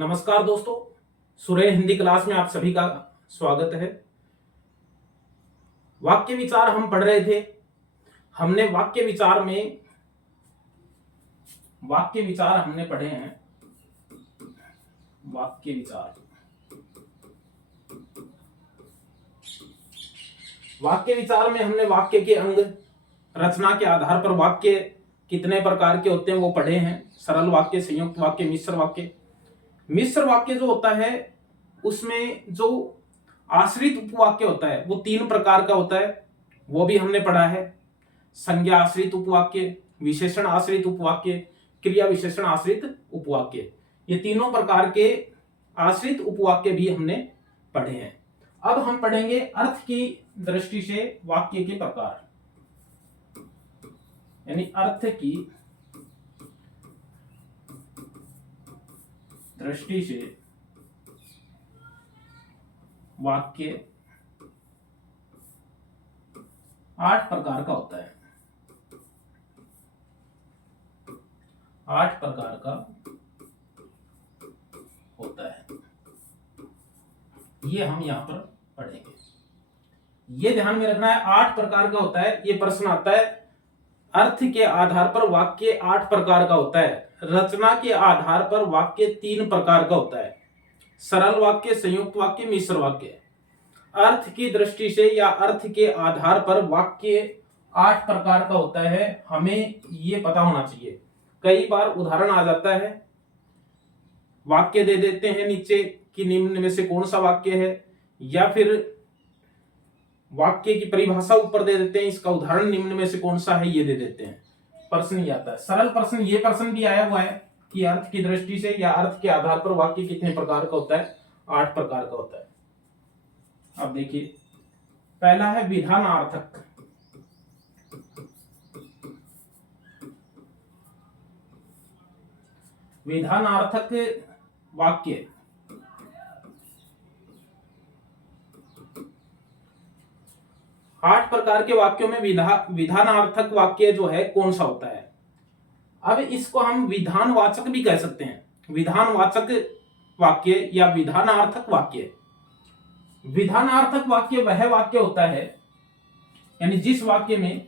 नमस्कार दोस्तों, सुरेश हिंदी क्लास में आप सभी का स्वागत है। वाक्य विचार हम पढ़ रहे थे। हमने वाक्य विचार हमने पढ़े हैं। वाक्य विचार में हमने वाक्य के अंग, रचना के आधार पर वाक्य कितने प्रकार के होते हैं वो पढ़े हैं। सरल वाक्य, संयुक्त वाक्य, मिश्र वाक्य। मिश्र वाक्य जो होता है उसमें जो आश्रित उपवाक्य होता है वो 3 प्रकार का होता है, वो भी हमने पढ़ा है। संज्ञा आश्रित उपवाक्य, विशेषण आश्रित उपवाक्य, क्रिया विशेषण आश्रित उपवाक्य। ये तीनों प्रकार के आश्रित उपवाक्य भी हमने पढ़े हैं। अब हम पढ़ेंगे अर्थ की दृष्टि से वाक्य के प्रकार, यानी अर्थ की दृष्टि से वाक्य 8 प्रकार का होता है। 8 प्रकार का होता है, ये हम यहां पर पढ़ेंगे। ये ध्यान में रखना है, 8 प्रकार का होता है। ये प्रश्न आता है, अर्थ के आधार पर वाक्य 8 प्रकार का होता है, रचना के आधार पर वाक्य 3 प्रकार का होता है। सरल वाक्य, संयुक्त वाक्य, मिश्र वाक्य। अर्थ की दृष्टि से या अर्थ के आधार पर वाक्य 8 प्रकार का होता है, हमें ये पता होना चाहिए। कई बार उदाहरण आ जाता है, वाक्य दे देते हैं नीचे कि निम्न में से कौन सा वाक्य है, या फिर वाक्य की परिभाषा ऊपर दे देते हैं, इसका उदाहरण निम्न में से कौन सा है ये दे देते हैं। प्रश्न ये आता है, सरल प्रश्न। ये प्रश्न भी आया हुआ है कि अर्थ की दृष्टि से या अर्थ के आधार पर वाक्य कितने प्रकार का होता है? 8 प्रकार का होता है। अब देखिए, पहला है विधानार्थक। विधानार्थक वाक्य 8 प्रकार के वाक्यों में विधानार्थक वाक्य जो है कौन सा होता है? अब इसको हम विधानवाचक भी कह सकते हैं। विधानवाचक वाक्य या विधानार्थक वाक्य। विधानार्थक वाक्य वह वाक्य होता है, यानी जिस वाक्य में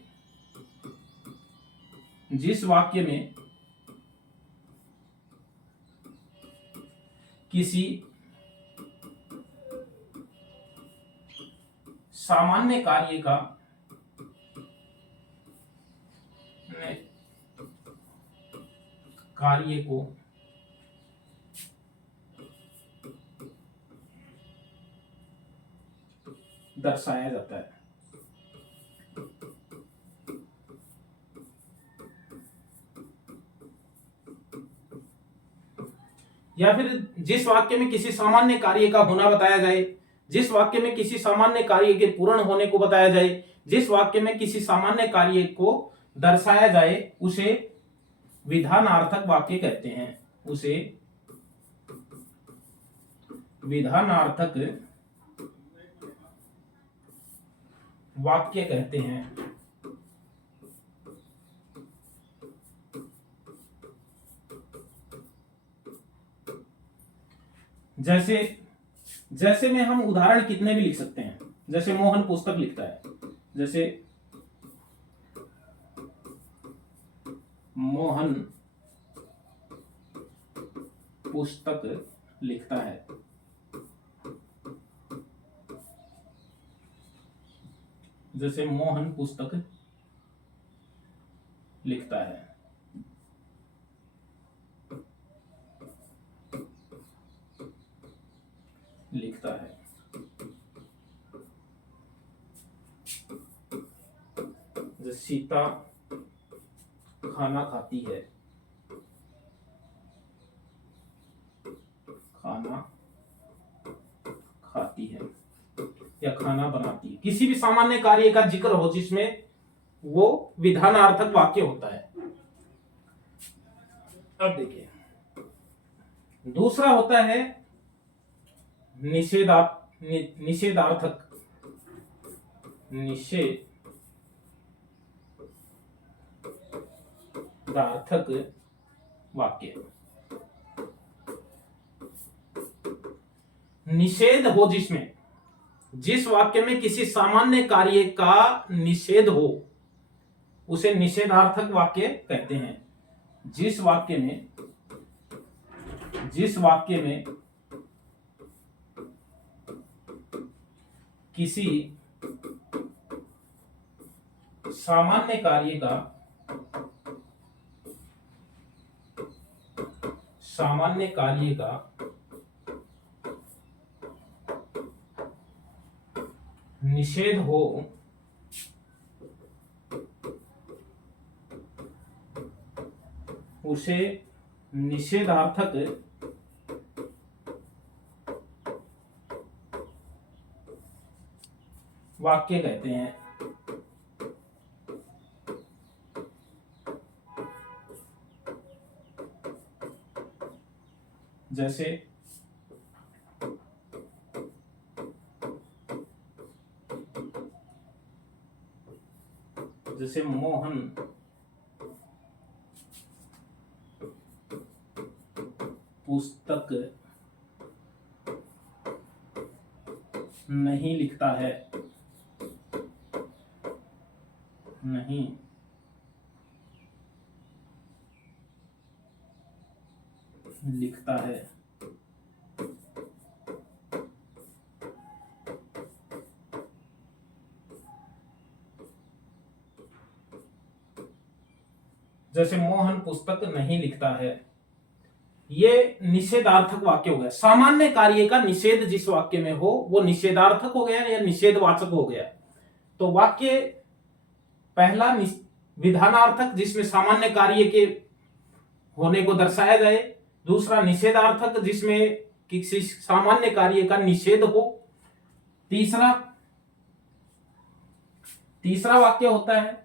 किसी सामान्य कार्य को दर्शाया जाता है। या फिर जिस वाक्य में किसी सामान्य कार्य का होना बताया जाए, जिस वाक्य में किसी सामान्य कार्य के पूर्ण होने को बताया जाए, जिस वाक्य में किसी सामान्य कार्य को दर्शाया जाए, उसे विधानार्थक वाक्य कहते हैं। उसे विधानार्थक वाक्य कहते हैं। जैसे में हम उदाहरण कितने भी लिख सकते हैं। जैसे मोहन पुस्तक लिखता है, जैसे मोहन पुस्तक लिखता है। जैसे मोहन पुस्तक लिखता है। जैसे सीता खाना खाती है। या खाना बनाती है। किसी भी सामान्य कार्य का जिक्र हो जिसमें वो विधानार्थक वाक्य होता है। अब देखिए, दूसरा होता है निषेधार्थक वाक्य। निषेध हो, जिस वाक्य में किसी सामान्य कार्य का निषेध हो उसे निषेधार्थक वाक्य कहते हैं। जिस वाक्य में किसी सामान्य कार्य का निषेध हो उसे निषेधार्थक वाक्य कहते हैं। जैसे मोहन पुस्तक नहीं लिखता है, जैसे मोहन पुस्तक नहीं लिखता है, ये निषेधार्थक वाक्य हो गया। सामान्य कार्य का निषेध जिस वाक्य में हो वो निषेधार्थक हो गया या निषेधवाचक हो गया। तो वाक्य पहला विधानार्थक जिसमें सामान्य कार्य के होने को दर्शाया जाए, दूसरा निषेधार्थक जिसमें किसी सामान्य कार्य का निषेध हो, तीसरा वाक्य होता है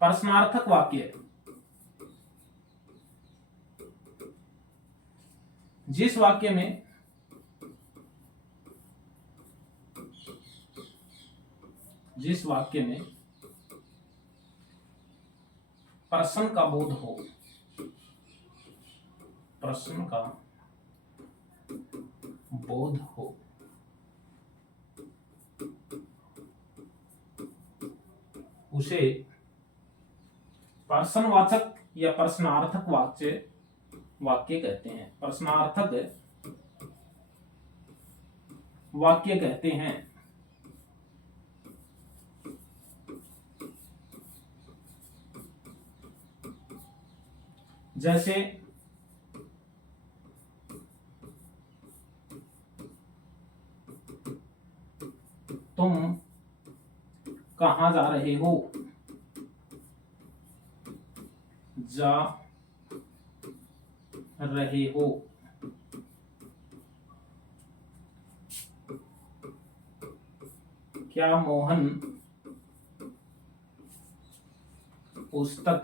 प्रश्नार्थक वाक्य, जिस वाक्य में प्रश्न का बोध हो, उसे प्रश्नवाचक या प्रश्नार्थक वाक्य कहते हैं। प्रश्नार्थक वाक्य कहते हैं। जैसे तुम कहां जा रहे हो, जा रहे हो। क्या मोहन पुस्तक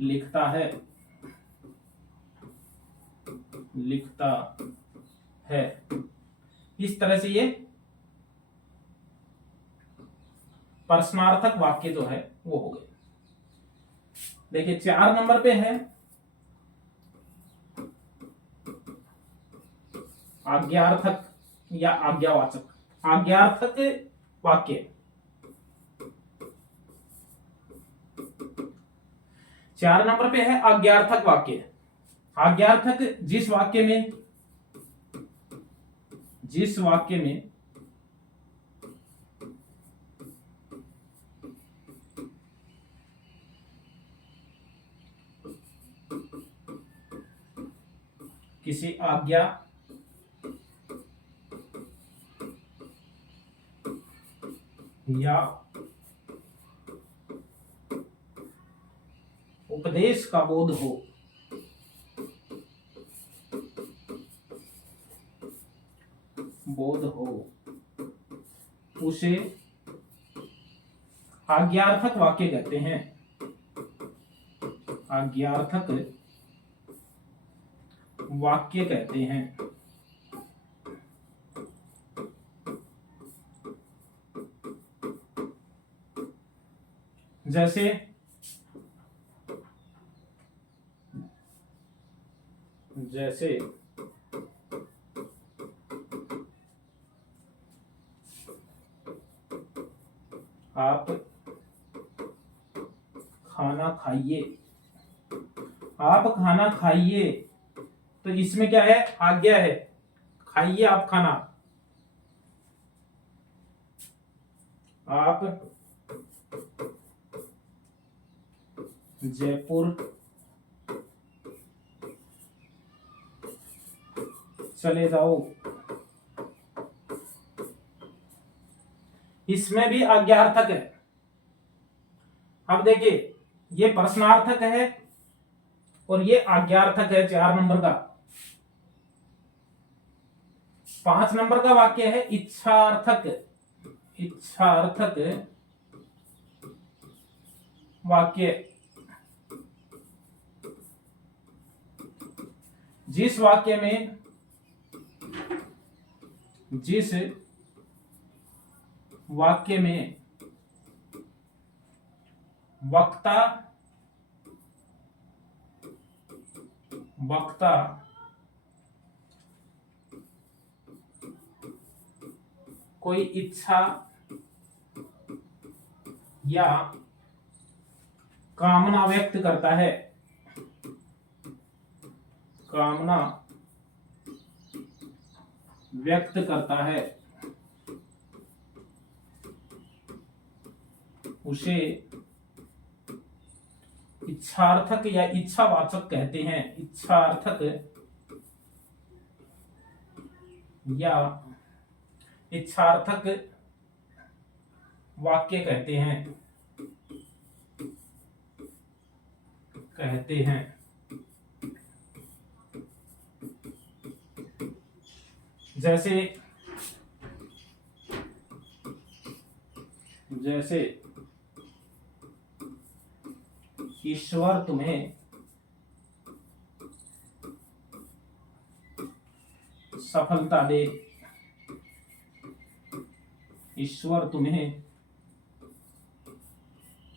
लिखता है, इस तरह से ये प्रश्नार्थक वाक्य जो है वो हो गए। देखिए 4 नंबर पे है आज्ञार्थक या आज्ञावाचक। आज्ञार्थक वाक्य 4 नंबर पे है आज्ञार्थक वाक्य। आज्ञार्थक जिस वाक्य में किसी आज्ञा या उपदेश का बोध हो, उसे आज्ञार्थक वाक्य कहते हैं। आज्ञार्थक वाक्य कहते हैं। जैसे जैसे आप खाना खाइए, आप खाना खाइए, तो इसमें क्या है, आज्ञा है, खाइए आप खाना। आप जयपुर चले जाओ, इसमें भी आज्ञार्थक है। अब देखिए, ये प्रश्नार्थक है और ये आज्ञार्थक है 4 नंबर का। 5 नंबर का वाक्य है इच्छार्थक, इच्छार्थक वाक्य। जिस वाक्य में, जिस वाक्य में वक्ता कोई इच्छा या कामना व्यक्त करता है, कामना व्यक्त करता है, उसे इच्छार्थक या इच्छावाचक कहते हैं। इच्छार्थक या इच्छार्थक वाक्य कहते हैं, जैसे जैसे ईश्वर तुम्हें सफलता दे, ईश्वर तुम्हें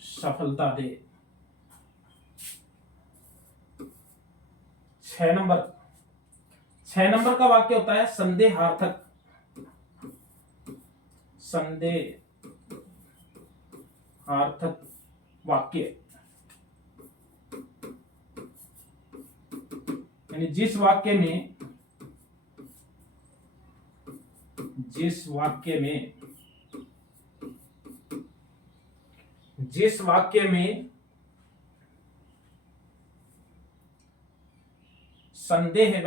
सफलता दे। 6 नंबर का वाक्य होता है संदेहार्थक, संदेहार्थक वाक्य। यानी जिस वाक्य में संदेह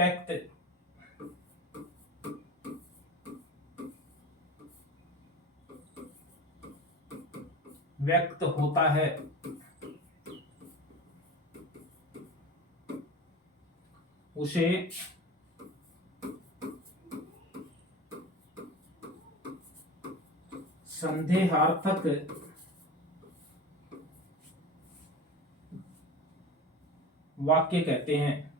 व्यक्त होता है, उसे संदेहार्थक वाक्य कहते हैं।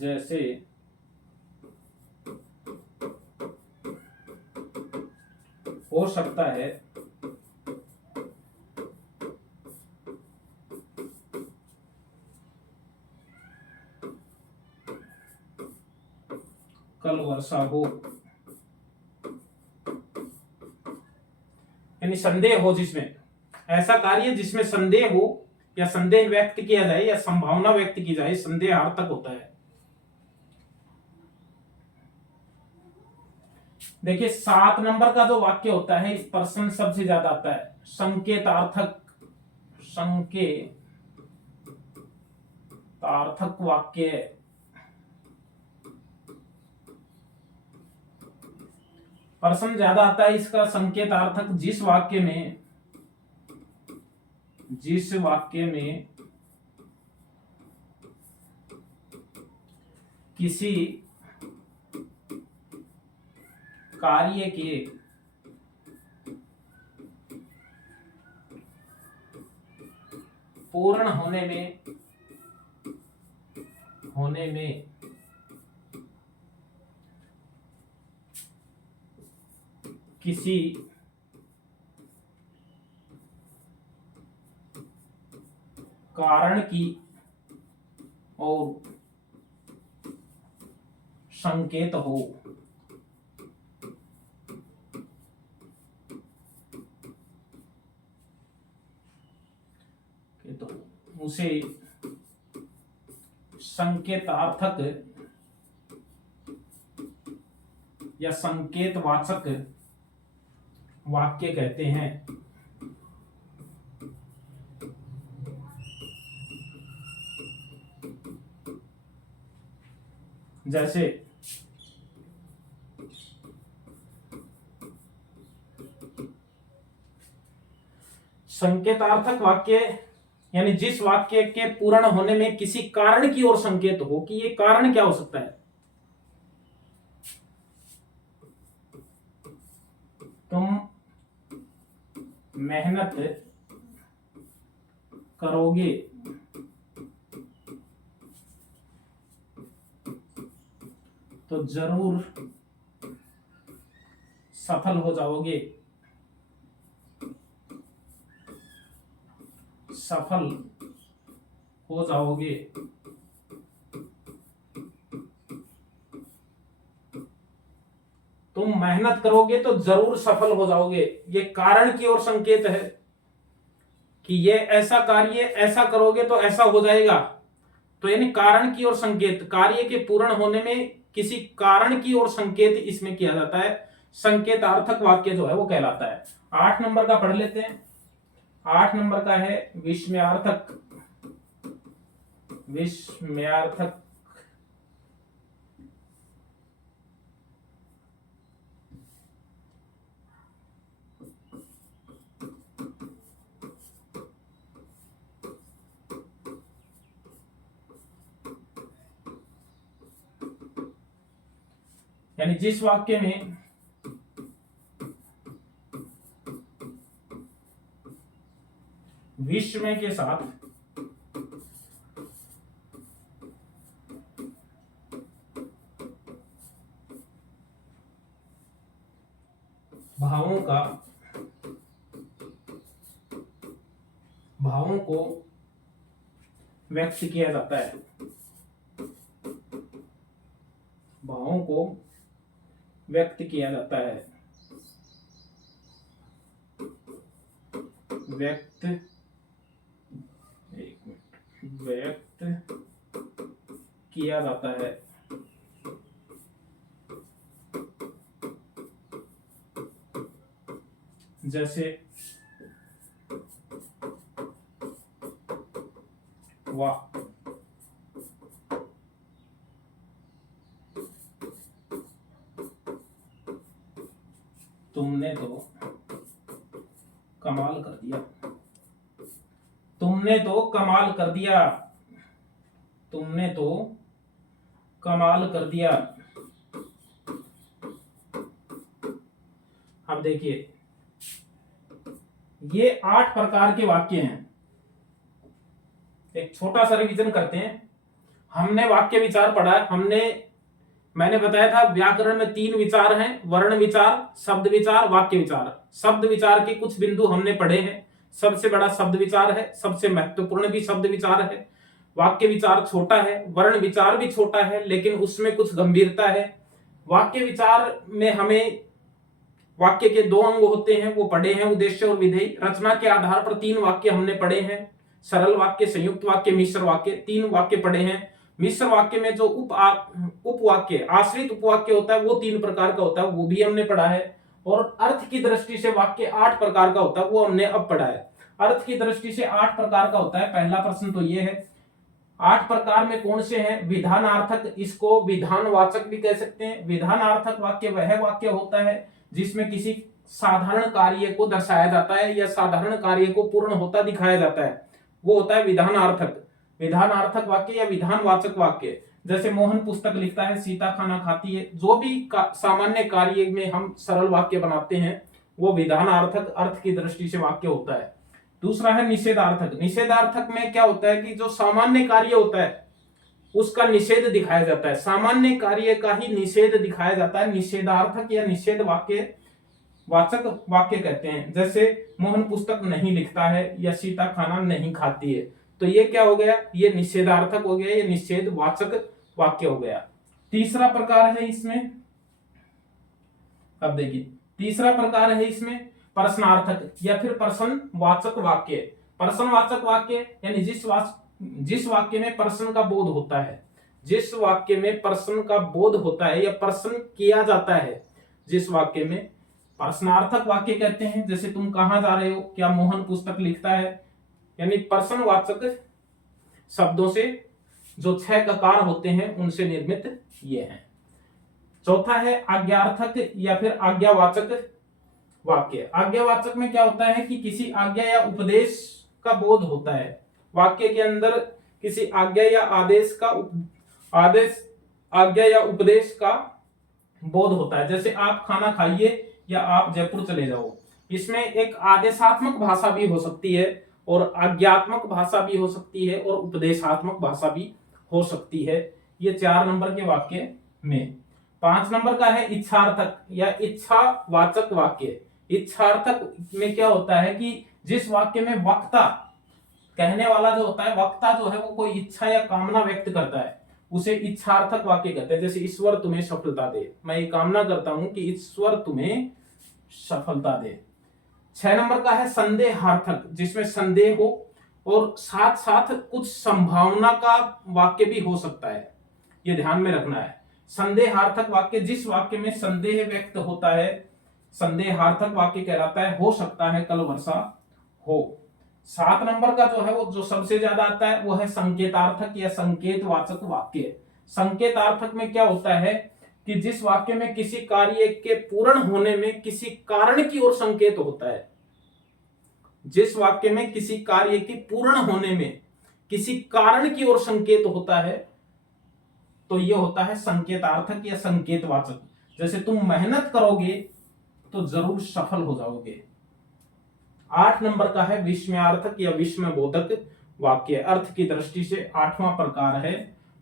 जैसे हो सकता है कल वर्षा हो, यानी संदेह हो, जिसमें ऐसा कार्य जिसमें संदेह हो या संदेह व्यक्त किया जाए या संभावना व्यक्त की जाए, संदेहार्थक होता है। देखिए 7 नंबर का जो वाक्य होता है, इस प्रश्न सबसे ज्यादा आता है संकेतार्थक वाक्य। प्रश्न ज्यादा आता है इसका संकेतार्थक, जिस वाक्य में किसी कार्य के पूर्ण होने में किसी कारण की और संकेत हो, तो उसे संकेतार्थक या संकेतवाचक वाक्य कहते हैं। जैसे संकेतार्थक वाक्य यानी जिस वाक्य के पूर्ण होने में किसी कारण की ओर संकेत हो कि ये कारण क्या हो सकता है। तुम मेहनत करोगे तो जरूर सफल हो जाओगे, सफल हो जाओगे। तुम मेहनत करोगे तो जरूर सफल हो जाओगे, ये कारण की ओर संकेत है कि ये ऐसा कार्य ऐसा करोगे तो ऐसा हो जाएगा। तो यानी कारण की ओर संकेत, कार्य के पूर्ण होने में किसी कारण की ओर संकेत इसमें किया जाता है। संकेतार्थक वाक्य जो है वो कहलाता है। 8 नंबर का पढ़ लेते हैं। 8 नंबर का है विस्मयार्थक। विस्मयार्थक यानी जिस वाक्य में विस्मय के साथ भावों को व्यक्त किया जाता है, भावों को व्यक्त किया जाता है, व्यक्त किया जाता है। जैसे वाह, तुमने तो कमाल कर दिया, तुमने तो कमाल कर दिया, तुमने तो कमाल कर दिया। अब देखिए ये 8 प्रकार के वाक्य हैं। एक छोटा सा रिवीजन करते हैं। हमने वाक्य विचार पढ़ा है। मैंने बताया था व्याकरण में 3 विचार हैं, वर्ण विचार, शब्द विचार, वाक्य विचार। शब्द विचार के कुछ बिंदु हमने पढ़े हैं। सबसे बड़ा शब्द विचार है, सबसे महत्वपूर्ण भी शब्द विचार है। वाक्य विचार छोटा है, वर्ण विचार भी छोटा है, लेकिन उसमें कुछ गंभीरता है। वाक्य विचार में हमें वाक्य के 2 अंग होते हैं, वो पढ़े हैं, उद्देश्य और विधेय। रचना के आधार पर 3 वाक्य हमने पढ़े हैं, सरल वाक्य, संयुक्त वाक्य, मिश्र वाक्य। 3 वाक्य पढ़े हैं। मिश्र वाक्य में जो उपवाक्य, आश्रित उपवाक्य होता है वो 3 प्रकार का होता है, वो भी हमने पढ़ा है। और अर्थ की दृष्टि से वाक्य 8 प्रकार का होता है, वो हमने अब पढ़ा है। अर्थ की दृष्टि से 8 प्रकार का होता है। पहला प्रश्न तो ये है 8 प्रकार में कौन से हैं? विधानार्थक, इसको विधानवाचक भी कह सकते हैं। विधानार्थक वाक्य वह वाक्य होता है जिसमें किसी साधारण कार्य को दर्शाया जाता है या साधारण कार्य को पूर्ण होता दिखाया जाता है, वो होता है विधानार्थक। विधानार्थक वाक्य या विधानवाचक वाक्य, जैसे मोहन पुस्तक लिखता है, सीता खाना खाती है। जो भी सामान्य कार्य में हम सरल वाक्य बनाते हैं वो विधानार्थक अर्थ की दृष्टि से वाक्य होता है। दूसरा है निषेधार्थक। निषेधार्थक में क्या होता है कि जो सामान्य कार्य होता है उसका निषेध दिखाया जाता है, सामान्य कार्य का ही निषेध दिखाया जाता है। निषेधार्थक या निषेध वाक्य वाचक वाक्य कहते हैं। जैसे मोहन पुस्तक नहीं लिखता है या सीता खाना नहीं खाती है, तो ये क्या हो गया, ये निषेधार्थक हो गया, ये निषेध वाचक वाक्य हो गया। तीसरा प्रकार है इसमें, अब देखिए तीसरा प्रकार है इसमें प्रश्नार्थक या फिर प्रश्नवाचक वाक्य। प्रश्नवाचक वाक्य यानी जिस वाक्य में प्रश्न का बोध होता है, जिस वाक्य में प्रश्न का बोध होता है या प्रश्न किया जाता है, जिस वाक्य में प्रश्नार्थक वाक्य कहते हैं। जैसे तुम कहां जा रहे हो, क्या मोहन पुस्तक लिखता है, यानी प्रश्नवाचक शब्दों से जो 6 ककार होते हैं उनसे निर्मित ये हैं। चौथा है आज्ञार्थक या फिर आज्ञावाचक वाक्य। आज्ञावाचक में क्या होता है कि किसी आज्ञा या उपदेश का बोध होता है, वाक्य के अंदर किसी आज्ञा या आज्ञा या उपदेश का बोध होता है। जैसे आप खाना खाइए या आप जयपुर चले जाओ, इसमें एक आदेशात्मक भाषा भी हो सकती है और आज्ञात्मक भाषा भी हो सकती है और उपदेशात्मक भाषा भी हो सकती है। ये 4 नंबर के वाक्य में। 5 नंबर का है इच्छार्थक या इच्छावाचक वाक्य। इच्छार्थक में क्या होता है कि जिस वाक्य में वक्ता, कहने वाला जो होता है, वक्ता जो है वो कोई इच्छा या कामना व्यक्त करता है, उसे इच्छार्थक वाक्य कहते हैं। जैसे ईश्वर तुम्हें सफलता दे, मैं ये कामना करता हूं कि ईश्वर तुम्हें सफलता दे। 6 नंबर का है संदेहार्थक, जिसमें संदेह हो और साथ साथ कुछ संभावना का वाक्य भी हो सकता है, ये ध्यान में रखना है। संदेहार्थक वाक्य जिस वाक्य में संदेह व्यक्त होता है, संदेहार्थक वाक्य कहलाता है। हो सकता है कल वर्षा हो। 7 नंबर का जो है वो जो सबसे ज्यादा आता है वो है संकेतार्थक या संकेतवाचक वाक्य। संकेतार्थक में क्या होता है कि जिस वाक्य में किसी कार्य के पूर्ण होने में किसी कारण की ओर संकेत होता है, जिस वाक्य में किसी कार्य की पूर्ण होने में किसी कारण की ओर संकेत होता है, तो यह होता है संकेतार्थक या संकेतवाचक। जैसे तुम मेहनत करोगे तो जरूर सफल हो जाओगे। 8 नंबर का है विस्मयार्थक या विस्मयबोधक वाक्य। अर्थ की दृष्टि से 8वां प्रकार है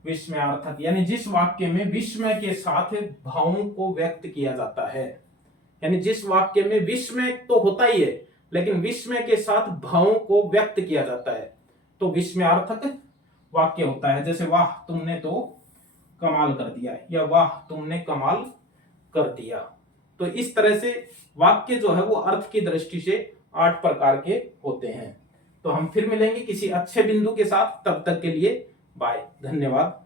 विस्मयार्थक, यानी जिस वाक्य में विस्मय के साथ भावों को व्यक्त किया जाता है, यानी जिस वाक्य में विस्मय तो होता ही है लेकिन विस्मय के साथ भावों को व्यक्त किया जाता है, तो विस्मयार्थक वाक्य होता है। जैसे वाह तुमने तो कमाल कर दिया या वाह तुमने कमाल कर दिया। तो इस तरह से वाक्य जो है वो अर्थ की दृष्टि से 8 प्रकार के होते हैं। तो हम फिर मिलेंगे किसी अच्छे बिंदु के साथ, तब तक के लिए बाय, धन्यवाद।